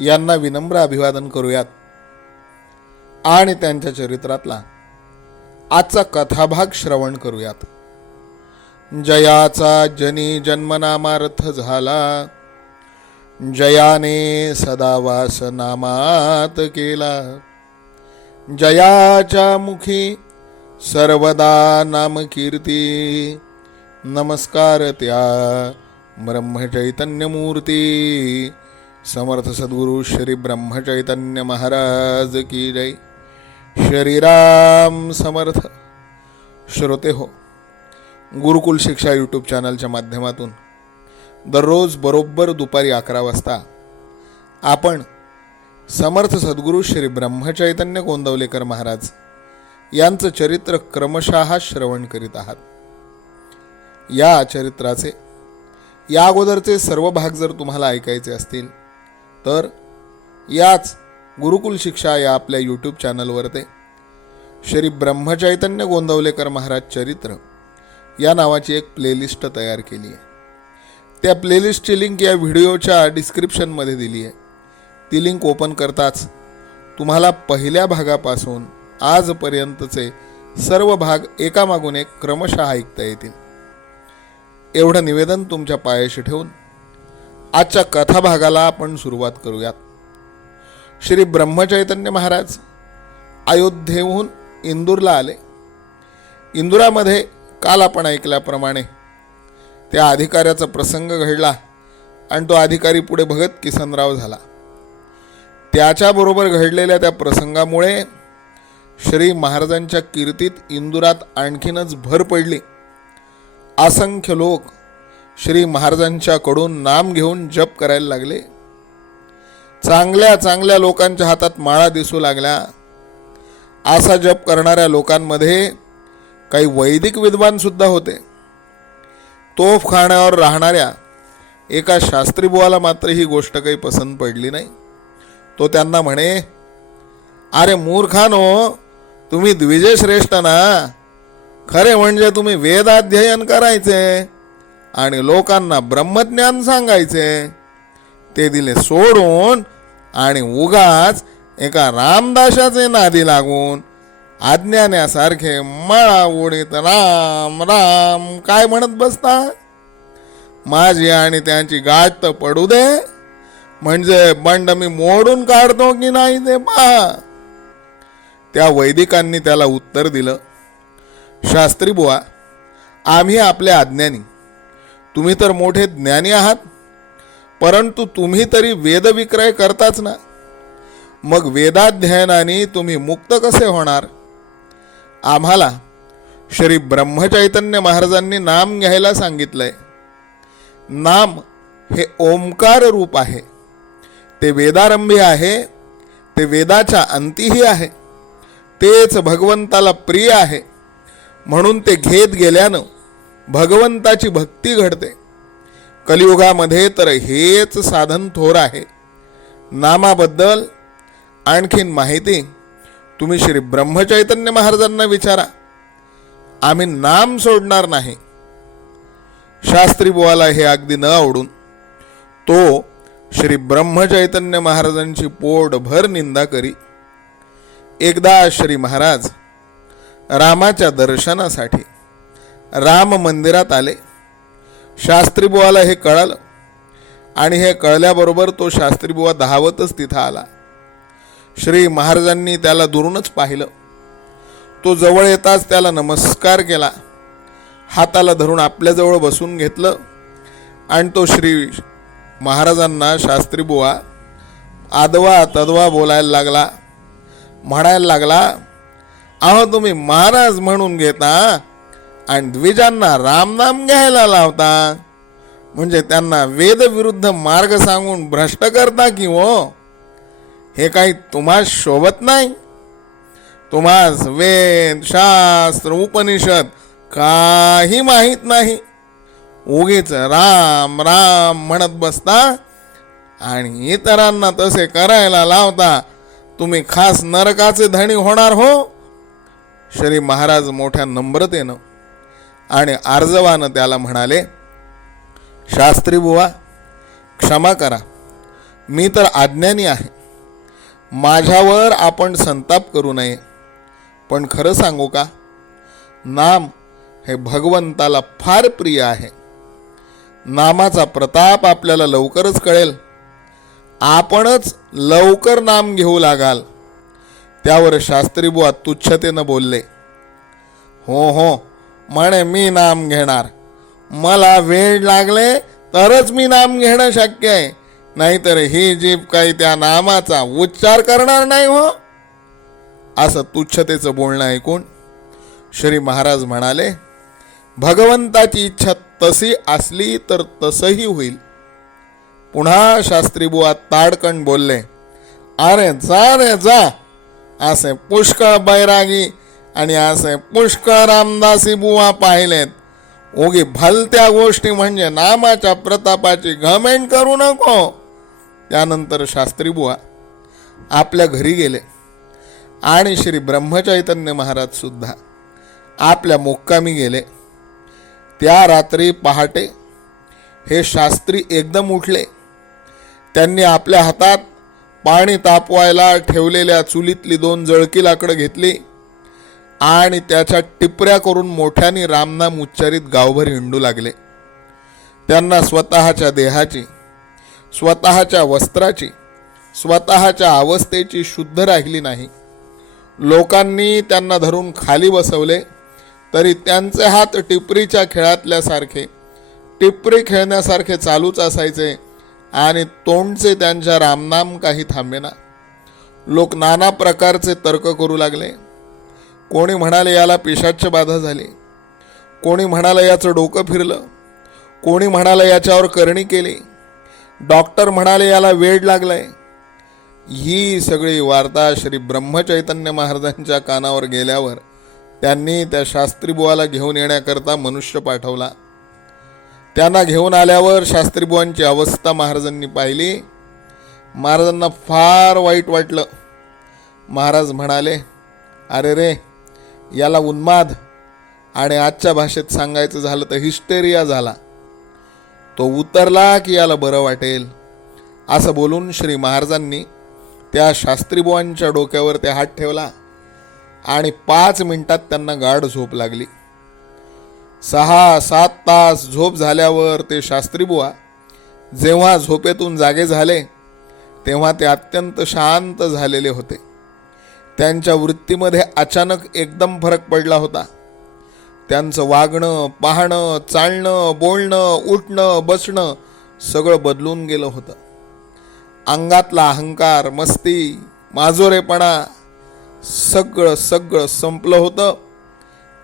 यांना विनम्र अभिवादन करूयात. आणि त्यांच्या चरित्रातला आजचा कथाभाग श्रवण करूयात. जयाचा जनी जन्मनामार्थ झाला. जयाने सदावास नामात केला. जयाच्या मुखी सर्वदा नामकीर्ती. नमस्कार त्या ब्रह्मचैतन्यमूर्ती. मूर्ती समर्थ सद्गुरु श्री ब्रह्मचैतन्य महाराज की जय। श्रीराम समर्थ। श्रोते हो गुरुकुल शिक्षा यूट्यूब चॅनलच्या माध्यमातून दररोज बरोबर दुपारी अकरा वाजता आपण समर्थ सद्गुरू श्री ब्रह्मचैतन्य गोंदवलेकर महाराज यांचं चरित्र क्रमशः श्रवण करीत आहात. या चरित्राचे या अगोदरचे सर्व भाग जर तुम्हाला ऐकायचे असतील तर याच गुरुकुल शिक्षा या आपल्या यूट्यूब चॅनलवर ते श्री ब्रह्मचैतन्य गोंदवलेकर महाराज चरित्र या नावाची एक प्लेलिस्ट तयार केली आहे. त्या प्लेलिस्टची लिंक या व्हिडिओच्या डिस्क्रिप्शनमध्ये दिली आहे. ती लिंक ओपन करताच तुम्हाला पहिल्या भागापासून आजपर्यंतचे सर्व भाग एकामागून एक क्रमशः ऐकता येतील. एवढं निवेदन तुमच्या पायाशी ठेवून आजच्या कथाभागाला आपण सुरुवात करूयात. श्री ब्रह्मचैतन्य महाराज अयोध्येहून इंदूरला आले. इंदुरामध्ये काल आपण ऐकल्याप्रमाणे त्या अधिकाऱ्याचा प्रसंग घडला आणि तो अधिकारी पुढे भगत किसनराव झाला. त्याच्याबरोबर घडलेल्या त्या प्रसंगामुळे श्री महाराजांच्या कीर्तीत इंदुरात आणखीनच भर पडली. असंख्य लोक श्री महाराजांच्याकडून नाम घेऊन जप करायला लागले. चांगल्या चांगल्या लोकांच्या हातात माळा दिसू लागल्या. असा जप करणाऱ्या लोकांमध्ये काही वैदिक विद्वान सुद्धा होते. तोफखान्यावर राहणाऱ्या एका शास्त्री बुवाला मात्र ही गोष्ट काही पसंत पडली नाही. तो त्यांना म्हणे अरे मूर्खानो तुम्ही द्विजय श्रेष्ठ ना. खरे म्हणजे तुम्ही वेदाध्ययन करायचे. आणि लोकांना ब्रह्मज्ञान सांगायचे ते दिले सोडून आणि उगाच एका रामदासाचे नादी लागून आज्ञान्यासारखे मळा उडीत राम राम काय म्हणत बसता? माझी आणि त्यांची गाठ तर पडू दे म्हणजे बंड मी मोडून काढतो की नाही ते पहा. त्या वैदिकांनी त्याला उत्तर दिलं शास्त्री बुवा आम्ही आपल्या आज्ञानी तुम्ही तर मोठे ज्ञानी आहात परंतु तुम्ही तरी वेदविक्रय करताच ना. मग वेदाध्ययनाने तुम्ही मुक्त कसे होणार? आम्हाला श्री ब्रह्मचैतन्य महाराजांनी नाम घ्यायला सांगितलंय. नाम हे ओंकार रूप आहे. ते वेदारंभी आहे ते वेदाच्या अंतीही आहे. तेच भगवंताला प्रिय आहे. म्हणून ते घेत गेल्यानं भगवंताची भक्ती घडते. कलियुगामध्ये तर हेच साधन थोर आहे. नामाबद्दल आणखीन माहिती तुम्ही श्री ब्रह्मचैतन्य महाराजांना विचारा. आम्ही नाम सोडणार नाही. शास्त्री बुवाला हे अगदी न आवडून तो श्री ब्रह्मचैतन्य महाराजांची पोटभर निंदा करी. एकदा श्री महाराज रामाच्या दर्शनासाठी राम मंदिरात आले. शास्त्रीबुवाला हे कळालं. आणि हे कळल्याबरोबर तो शास्त्रीबुवा धावतच तिथं आला. श्री महाराजांनी त्याला दुरूनच पाहिलं. तो जवळ येताच त्याला नमस्कार केला. हाताला धरून आपल्याजवळ बसून घेतलं. आणि तो श्री महाराजांना शास्त्रीबुवा आदवा तदवा बोलायला लागला. म्हणायला लागला अहो तुम्ही महाराज म्हणून घेता आणि द्विजांना रामनाम घ्यायला लावता. म्हणजे त्यांना वेदविरुद्ध मार्ग सांगून भ्रष्ट करता की हो? हे काही तुम्हास शोभत नाही? तुम्हास वेद शास्त्र उपनिषद काही माहीत नाही. उगीच राम राम म्हणत बसता आणि इतरांना तसे करायला लावता. तुम्ही खास नरकाचे धणी होणार हो? श्री महाराज मोठ्या नम्रतेनं आणि आर्जवानं त्याला म्हणाले शास्त्री बुवा क्षमा करा. मी तर अज्ञानी आहे. माझ्यावर आपण संताप करू नये. पण खरं सांगू का? नाम हे भगवंताला फार प्रिय आहे. नामाचा प्रताप आपल्याला लवकरच कळेल. आपणच लवकर नाम घेऊ लागाल. त्यावर शास्त्रीबुवा तुच्छतेनं बोलले हो हो म्हणे मी नाम घेणार. मला वेळ लागले तरच मी नाम घेणं शक्य आहे. नाहीतर ही जीभ काही त्या नामाचा उच्चार करणार नाही हो. असं तुच्छतेचं बोलणं ऐकून श्री महाराज म्हणाले भगवंताची इच्छा तशी असली तर तसंही होईल. पुन्हा शास्त्रीबुवा ताडकण बोलले अरे जा रे जा. असे पुष्कळ बैरागी आणि असे पुष्कळ रामदासी बुवा पाहिलेत. ओगी भलत्या गोष्टी म्हणजे नामाच्या प्रतापाची घमेंट करू नको. त्यानंतर शास्त्री बुवा आपल्या घरी गेले. आणि श्री ब्रह्मचैतन्य महाराज सुद्धा आपल्या मुक्कामी गेले. त्या रात्री पहाटे हे शास्त्री एकदम उठले. त्यांनी आपल्या हातात पाणी तापवायला ठेवलेल्या चुलीतली दोन जळकी लाकडं घेतली. आणि त्याच्या टिपऱ्या करून मोठ्याने रामनाम उच्चारित गावभर हिंडू लागले. त्यांना स्वतःच्या देहाची स्वतःच्या वस्त्राची स्वतःच्या अवस्थेची शुद्ध राहिली नाही. लोकांनी त्यांना धरून खाली बसवले तरी त्यांचे हात टिपरीच्या खेळातल्यासारखे टिपरी खेळण्यासारखे चालूच असायचे आणि तोंडचे त्यांच्या रामनाम काही थांबेना. लोक नाना प्रकारचे तर्क करू लागले. कोणी म्हणाले याला पिशाच्य बाधा झाली. कोणी म्हणाला याचं डोकं फिरलं. कोणी म्हणाला याच्यावर करणी केली. डॉक्टर म्हणाले याला वेळ लागलाय. ही सगळी वार्ता श्री ब्रह्मचैतन्य महाराजांच्या कानावर गेल्यावर त्यांनी त्या शास्त्रीबुवाला घेऊन येण्याकरता मनुष्य पाठवला. त्यांना घेऊन आल्यावर शास्त्रीबुवांची अवस्था महाराजांनी पाहिली. महाराजांना फार वाईट वाटलं. महाराज म्हणाले अरे रे याला उन्माद आणि आजच्या भाषेत सांगायचं झालं तर हिस्टेरिया झाला. तो उतरला की याला बरं वाटेल. असं बोलून श्री महाराजांनी त्या शास्त्रीबुवांच्या डोक्यावर ते हात ठेवला आणि पाच मिनिटात त्यांना गाढ झोप लागली. सहा सात तास झोप झाल्यावर ते शास्त्रीबुवा जेव्हा झोपेतून जागे झाले तेव्हा ते अत्यंत शांत झालेले होते. त्यांच्या वृत्तीमध्ये अचानक एकदम फरक पडला होता. त्यांचं वागणं पाहणं चालणं बोलणं उठणं बसणं सगळं बदलून गेलं होतं. अंगातला अहंकार मस्ती माजोरेपणा सगळं सगळं संपलं होतं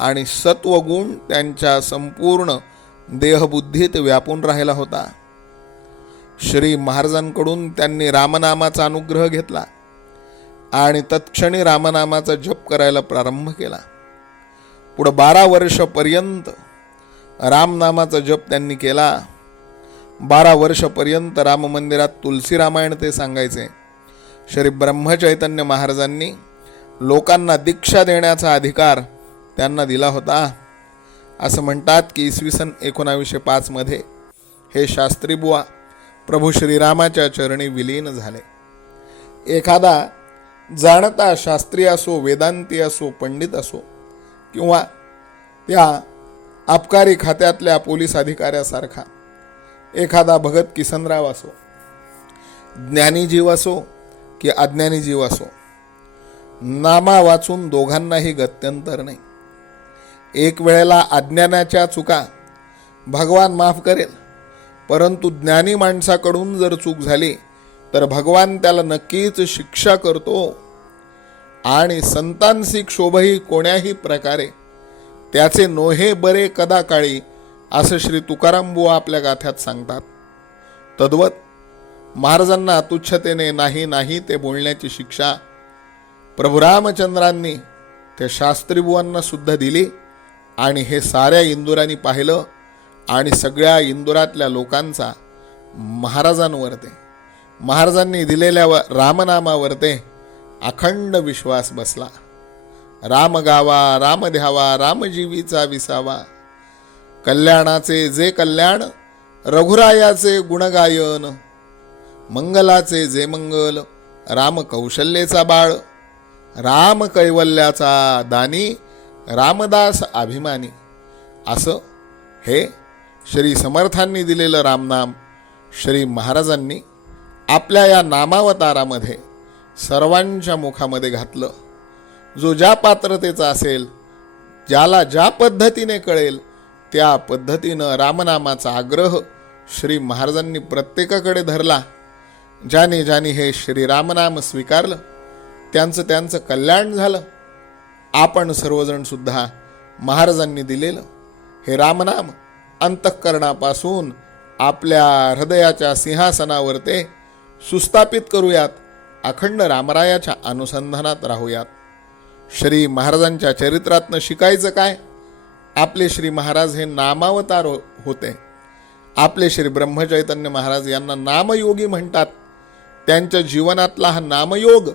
आणि सत्वगुण त्यांच्या संपूर्ण देहबुद्धीत व्यापून राहिला होता. श्री महाराजांकडून त्यांनी रामनामाचा अनुग्रह घेतला. आणि तत्क्षणी रामनामाचा जप करायला प्रारंभ केला. पुढं बारा वर्षपर्यंत रामनामाचा जप त्यांनी केला. बारा वर्षपर्यंत राम मंदिरात तुलसी रामायण ते सांगायचे. श्री ब्रह्मचैतन्य महाराजांनी लोकांना दीक्षा देण्याचा अधिकार त्यांना दिला होता. असं म्हणतात की इसवी सन एकोणावीसशे पाचमध्ये हे शास्त्रीबुवा प्रभू श्रीरामाच्या चरणी विलीन झाले. एखादा जाणता शास्त्रीय असो वेदांती असो पंडित असो किंवा त्या आपकारी खात्यातल्या पोलीस अधिकाऱ्यासारखा एखादा भगत किसनराव असो ज्ञानी जीव असो की अज्ञानी जीव असो नामा वाचून दोघांनाही गत्यंतर नाही. एक वेळेला अज्ञानाच्या चुका भगवान माफ करेल परंतु ज्ञानी माणसाकडून जर चूक झाली तर भगवान त्याला नक्कीच शिक्षा करतो. आणि संतांसी क्षोभही कोण्याही प्रकारे त्याचे नोहे बरे कदा काळी असं श्री तुकाराम बुवा आपल्या गाथ्यात सांगतात. तद्वत महाराजांना तुच्छतेने नाही नाही ते बोलण्याची शिक्षा प्रभू रामचंद्रांनी त्या शास्त्रीबुवांना सुद्धा दिली आणि हे साऱ्या इंदुरांनी पाहिलं आणि सगळ्या इंदुरातल्या लोकांचा महाराजांवर ते महाराजांनी दिलेल्या व- रामनामावर ते अखंड विश्वास बसला. राम गावा राम ध्यावा रामजीवीचा विसावा. कल्याणाचे जे कल्याण रघुरायाचे गुणगायन. मंगलाचे जे मंगल राम कौशल्येचा बाळ. राम कैवल्याचा दानी रामदास अभिमानी. असं हे श्री समर्थांनी दिलेलं रामनाम श्री महाराजांनी आपल्या या नामावतारामध्ये सर्वांच्या मुखामध्ये घातलं. जो ज्या पात्रतेचा असेल ज्याला ज्या पद्धतीने कळेल त्या पद्धतीनं रामनामाचा आग्रह श्री महाराजांनी प्रत्येकाकडे धरला. ज्याने ज्याने हे श्री रामनाम स्वीकारलं त्यांचं त्यांचं कल्याण झालं. आपण सर्वजणसुद्धा महाराजांनी दिलेलं हे रामनाम अंतःकरणापासून आपल्या हृदयाच्या सिंहासनावर ते सुस्थापित करूयात. अखंड रामरायाच्या अनुसंधानात राहूयात. श्री महाराजांच्या चरित्रातनं शिकायचं काय? आपले श्री महाराज हे नामावतार हो- होते. आपले श्री ब्रह्मचैतन्य महाराज यांना नामयोगी म्हणतात. त्यांच्या जीवनातला हा नामयोग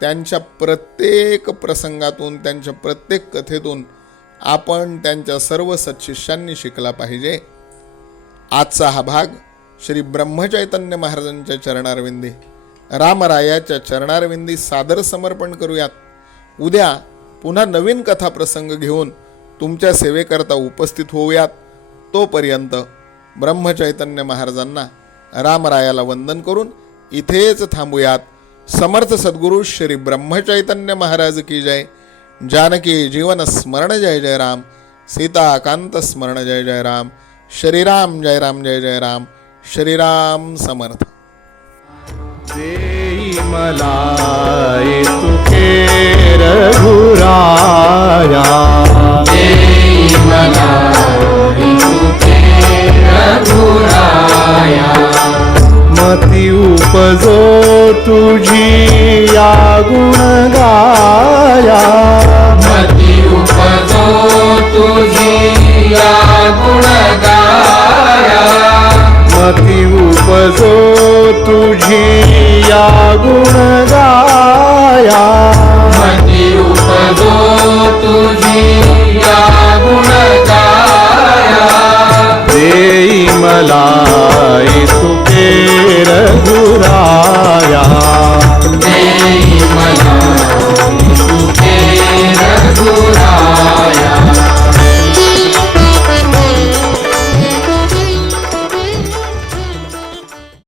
त्यांच्या प्रत्येक प्रसंगातून त्यांच्या प्रत्येक कथेतून आपण त्यांच्या सर्व सत्शिष्यांनी शिकला पाहिजे. आजचा हा भाग श्री ब्रह्मचैतन्य महाराजांच्या चरणारविंदी रामरायाच्या चरणारविंदी सादर समर्पण करूयात. उद्या पुन्हा नवीन कथा प्रसंग घेऊन तुमच्या सेवेकरता उपस्थित होऊयात. तोपर्यंत ब्रह्मचैतन्य महाराजांना रामरायाला वंदन करून इथेच थांबूयात. समर्थ सद्गुरु श्री ब्रह्मचैतन्य महाराज की जय. जानकी जीवन स्मरण जय जय राम. सीताकांत स्मरण जय जय राम. श्रीराम जय राम जय जय राम. श्रीराम समर्थ। मती उपजो तुझी या गुण जो तुझी या गुण